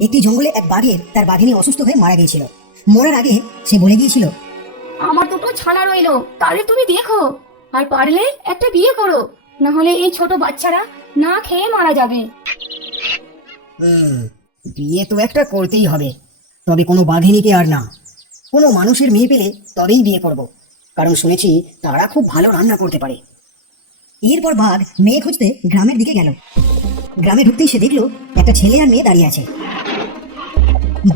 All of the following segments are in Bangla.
একটি জঙ্গলে এক বাঘের তার বাঘিনী অসুস্থ হয়ে মারা গিয়েছিল। মরার আগে সে বলে গিয়েছিল, আমার দুটো ছানা রইলো, তাহলে তুমি দেখো, আর পারলে একটা বিয়ে করো, না হলে এই ছোট বাচ্চারা না খেয়ে মারা যাবে। বিয়ে তো একটা করতেই হবে, তবে কোনো বাঘিনীকে আর না, কোনো মানুষের মেয়ে পেলে তবেই বিয়ে করব, কারণ শুনেছি তারা খুব ভালো রান্না করতে পারে। এরপর বাঘ মেয়ে খুঁজতে গ্রামের দিকে গেল। গ্রামে ঢুকতেই সে দেখলো একটা ছেলে আর মেয়ে দাঁড়িয়ে আছে।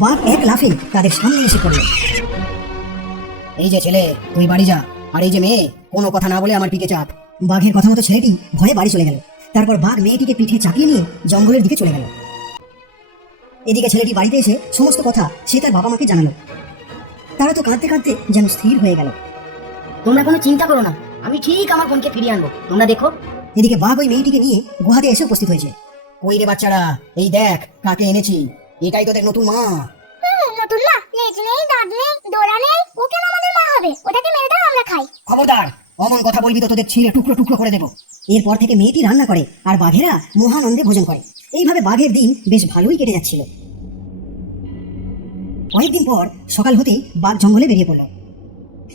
বাঘ এক লাফে তাদের সামনে এসে পড়ল। এই যে ছেলে, তুই বাড়ি যা, আর এই যে মেয়ে, কোনো কথা না বলে আমার পিঠে চাপ। বাঘের কথা মতো ছেলেটি ভয়ে বাড়ি চলে গেল। তারপর বাঘ মেয়েটিকে পিঠে চাপিয়ে নিয়ে জঙ্গলের দিকে চলে গেল। এদিকে ছেলেটি বাড়িতে এসে সমস্ত কথা সে তার বাবা মাকে জানালো। তারা তো কাঁদতে কাঁদতে যেন স্থির হয়ে গেল। তোমরা কোনো চিন্তা করো না, আমি ঠিক আমার বোনকে ফিরিয়ে আনবো, তোমরা দেখো। এদিকে বাঘ ওই মেয়েটিকে নিয়ে গুহাতে এসে উপস্থিত হয়েছে। ওই রে বাচ্চারা, এই দেখ কাকে এনেছি, এটাই তোদের নতুন মা। নতুন মা? লেজ নেই, দাঁত নেই, ডোরা নেই, ও কেন আমাদের মা হবে? ওটাকে মেরে দাও, আমরা খাই। খবরদার, অমন কথা বলবি তো তোদের ছিঁড়ে টুকরো টুকরো করে দেবো। এরপর থেকে মেয়েটি রান্না করে আর বাঘেরা মহানন্দে ভোজন করে। এইভাবে বাঘের দিন বেশ ভালোই কেটে যাচ্ছিল। কয়েকদিন পর সকাল হতেই বাঘ জঙ্গলে বেরিয়ে পড়ল।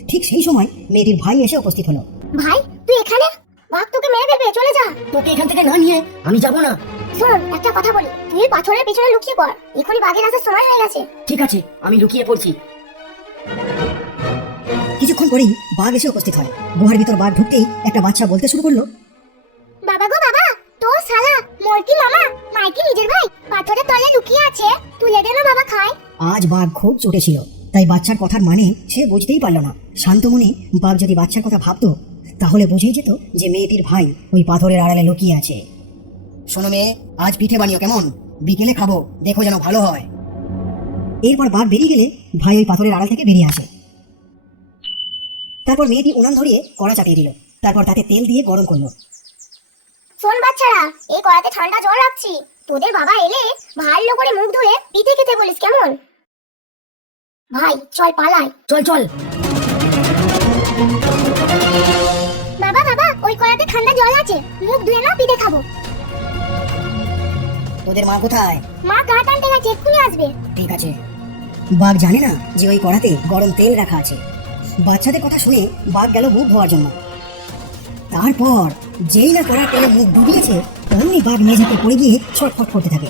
ঠিক সেই সময় মেয়েটির ভাই এসে উপস্থিত হলো। ভাই, তুই এখানে? বাঘ তোকে মেরে ফেলবে, চলে যা। তোকে এখান থেকে না নিয়ে আমি যাবো না। শোন, একটা কথা বলি, তুই পাথরের পেছনে লুকিয়ে পড়, এখনই বাঘের আসার সময় হয়ে গেছে। ঠিক আছে, আমি লুকিয়ে পড়ছি। কিছুক্ষণ পরেই বাঘ এসে উপস্থিত হয়। গুহার ভিতর বাঘ ঢুকতেই একটা বাচ্চা বলতে শুরু করলো, বাবা গো বাবা, তোর শালা মর্তি মামা মাইকি নিজের ভাই পাথরের তলে লুকিয়ে আছে, তুলে দে না বাবা, খায়। আজ বাঘ খুব চটে ছিল, তাই বাচ্চার কথার মানে সে বুঝতেই পারল না। শান্ত মনে বাঘ যদি বাচ্চার কথা ভাবতো তাহলে বুঝেই যেত যে মেয়েটির ভাই ওই পাথরের আড়ালে লুকিয়ে আছে। শোনো মেয়ে, আজ পিঠে বানিও কেমন, বিকেলে খাবো, দেখো যেন ভালো হয়। এরপর বাঘ বেরিয়ে গেলে ভাই ওই পাথরের আড়াল থেকে বেরিয়ে আসে। তারপর মেয়েটি উনান ধরিয়ে কড়া চাপিয়ে দিল, তারপর তাতে তেল দিয়ে গরম করলো। শোন বাচ্চারা, এই কড়াতে ঠান্ডা জল রাখছি, তোদের বাবা এলে ভালো করে মুখ ধুয়ে পিঠে খেতে বলিস, কেমন? ভাই চল পালাই। চল চল। বাবা বাবা, ওই কড়াতে ঠান্ডা জল আছে, মুখ ধুয়ে না পিঠে খাবো। তোদের মা কোথায়? মা গা টানতে গেছে, এক্ষুনি আসবে। ঠিক আছে। বাঘ জানে না যে ওই কড়াতে গরম তেল রাখা আছে। বাচ্চাদের কথা শুনে বাঘ গেল মুখ ধোয়ার জন্য। তারপর যেই না কড়ার তেলে মুখ ডুবিয়েছে, অমনি বাঘ মেঝেতে পড়ে গিয়ে ছটফট করতে থাকে।